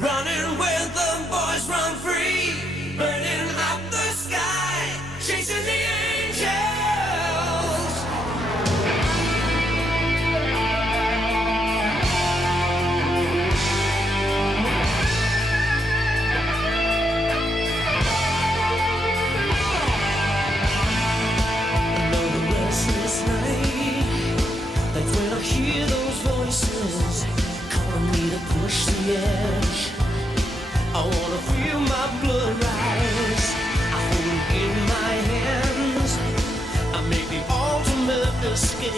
Running with the boys run free, burning up the sky, chasing the angels. Another restless night, that's when I hear those voices calling me to push the edge. I wanna feel my blood rise. I hold it in my hands. I make the ultimate escape,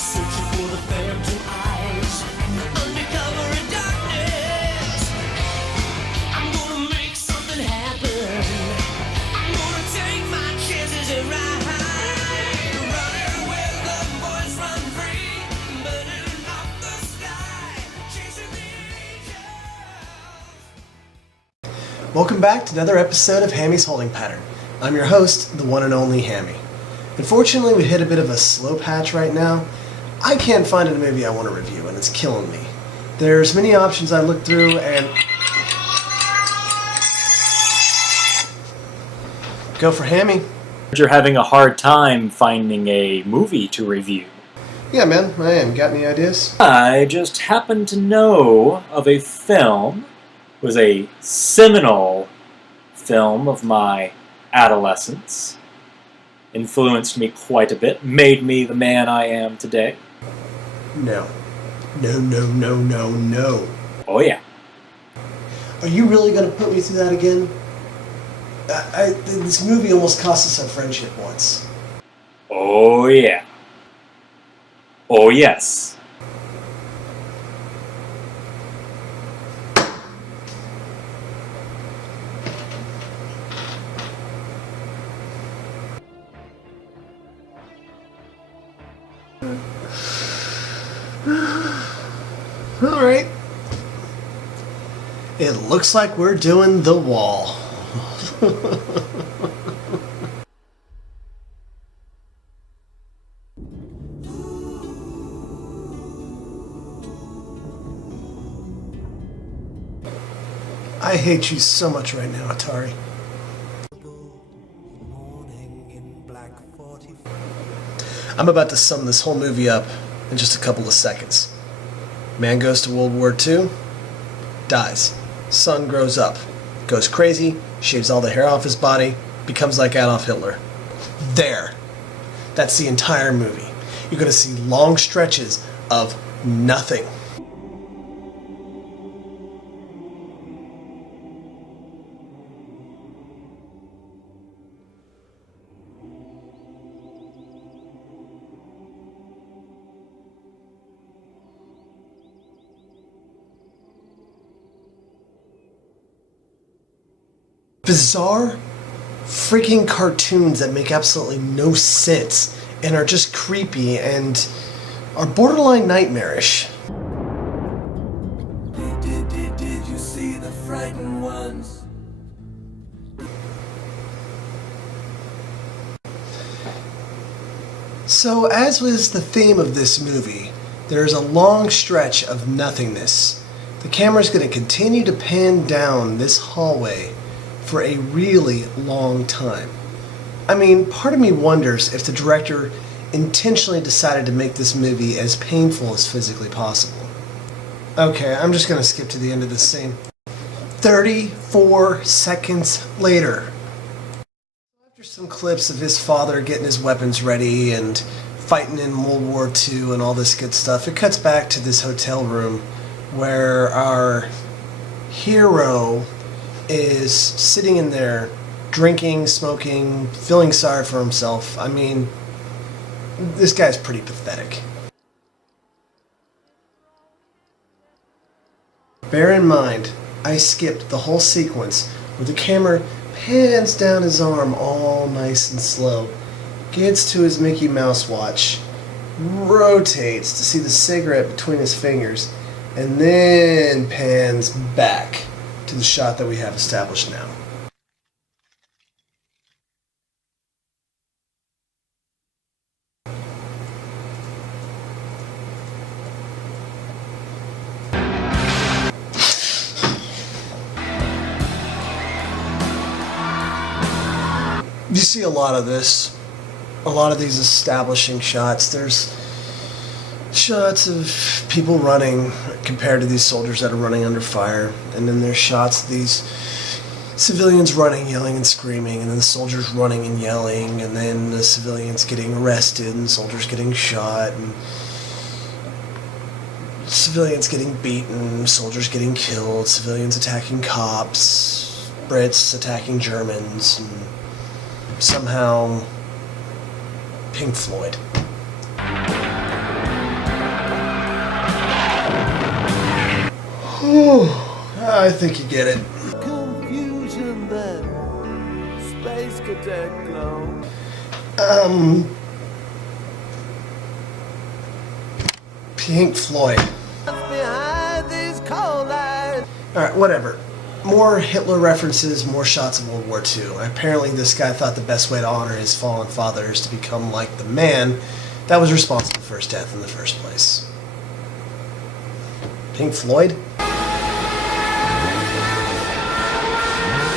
searching for the phantom eyes. Undercover in darkness, I'm gonna make something happen. I'm gonna take my chances and ride. Running where the boys run free, burning up the sky, chasing the angels. Welcome back to another episode of Hammy's Holding Pattern. I'm your host, the one and only Hammy. Unfortunately, we hit a bit of a slow patch right now. I can't find a movie I want to review, and it's killing me. There's many options I looked through, and... Go for Hammy. You're having a hard time finding a movie to review. Yeah, man, I am. Got any ideas? I just happen to know of a film. It was a seminal film of my adolescence. Influenced me quite a bit. Made me the man I am today. No. No. Oh yeah. Are you really going to put me through that again? This movie almost cost us our friendship once. Oh yeah. Oh yes. Alright. It looks like we're doing The Wall. I hate you so much right now, Atari. I'm about to sum this whole movie up in just a couple of seconds. Man goes to World War II, dies. Son grows up, goes crazy, shaves all the hair off his body, becomes like Adolf Hitler. There. That's the entire movie. You're going to see long stretches of nothing. Bizarre freaking cartoons that make absolutely no sense and are just creepy and are borderline nightmarish. Did you see the frightened ones? So, as was the theme of this movie, there's a long stretch of nothingness. The camera's going to continue to pan down this hallway for a really long time. I mean, part of me wonders if the director intentionally decided to make this movie as painful as physically possible. Okay, I'm just going to skip to the end of this scene. 34 seconds later. After some clips of his father getting his weapons ready and fighting in World War II and all this good stuff, it cuts back to this hotel room where our hero is sitting in there, drinking, smoking, feeling sorry for himself. I mean, this guy's pretty pathetic. Bear in mind, I skipped the whole sequence where the camera pans down his arm all nice and slow, gets to his Mickey Mouse watch, rotates to see the cigarette between his fingers, and then pans back to the shot that we have established now. You see a lot of this. A lot of these establishing shots. There's shots of people running compared to these soldiers that are running under fire. And then there's shots of these civilians running, yelling and screaming. And then the soldiers running and yelling. And then the civilians getting arrested and soldiers getting shot. And civilians getting beaten, soldiers getting killed, civilians attacking cops, Brits attacking Germans, and somehow Pink Floyd. I think you get it. Confusion that space cadet glow. Pink Floyd. Behind these cold eyes. Alright, whatever. More Hitler references, more shots of World War II. Apparently this guy thought the best way to honor his fallen father is to become like the man that was responsible for his death in the first place. Pink Floyd?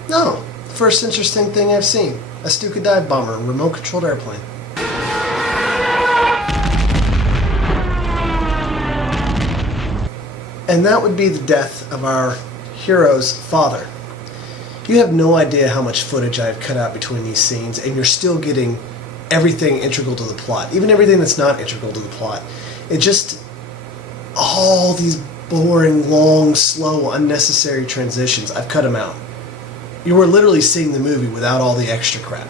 No. First interesting thing I've seen. A Stuka dive bomber, remote-controlled airplane. And that would be the death of our hero's father. You have no idea how much footage I've cut out between these scenes, and you're still getting everything integral to the plot. Even everything that's not integral to the plot. It just... all these boring, long, slow, unnecessary transitions. I've cut them out. You were literally seeing the movie without all the extra crap.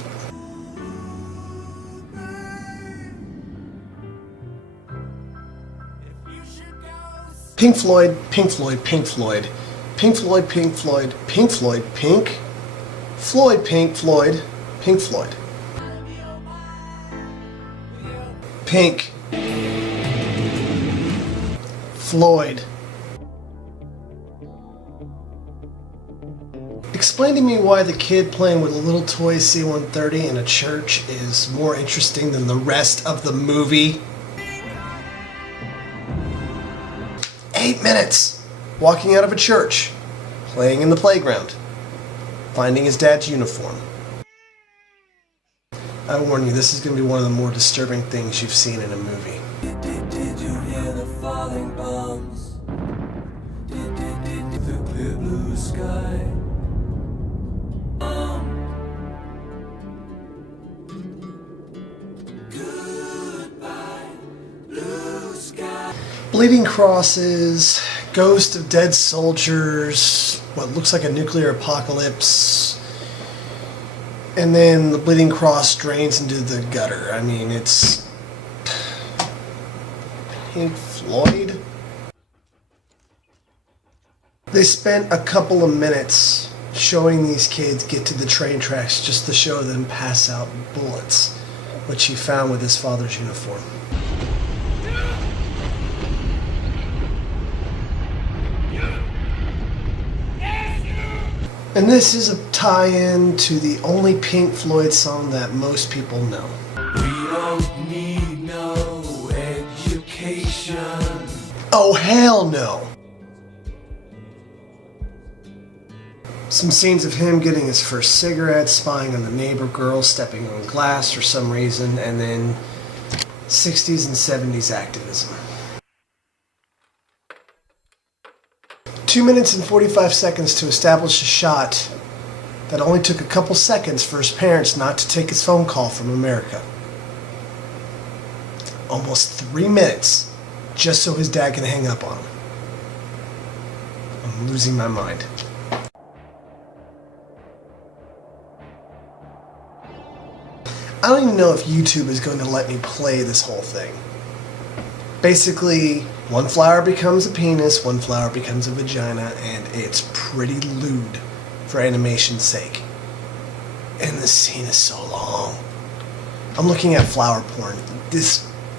Pink Floyd, Pink Floyd, Pink Floyd. Pink Floyd, Pink Floyd, Pink Floyd, Pink. Floyd, Pink Floyd, Pink Floyd. Pink. Floyd. Explain to me why the kid playing with a little toy C-130 in a church is more interesting than the rest of the movie. 8 minutes. Walking out of a church. Playing in the playground. Finding his dad's uniform. I warn you, this is going to be one of the more disturbing things you've seen in a movie. Did you hear the falling bombs? Did the clear blue sky? Goodbye, blue sky. Bleeding crosses, ghost of dead soldiers, what looks like a nuclear apocalypse, and then the bleeding cross drains into the gutter. I mean, it's... Pink Floyd? They spent a couple of minutes showing these kids get to the train tracks just to show them pass out bullets, which he found with his father's uniform. And this is a tie-in to the only Pink Floyd song that most people know. We don't need no education. Oh, hell no! Some scenes of him getting his first cigarette, spying on the neighbor girl, stepping on glass for some reason, and then 60s and 70s activism. 2 minutes and 45 seconds to establish a shot that only took a couple seconds for his parents not to take his phone call from America. Almost 3 minutes just so his dad can hang up on him. I'm losing my mind. I don't even know if YouTube is going to let me play this whole thing. Basically, one flower becomes a penis, one flower becomes a vagina, and it's pretty lewd for animation's sake. And the scene is so long. I'm looking at flower porn.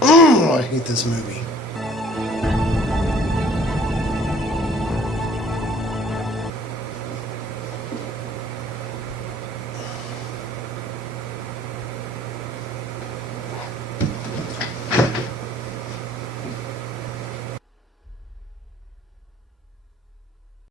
I hate this movie.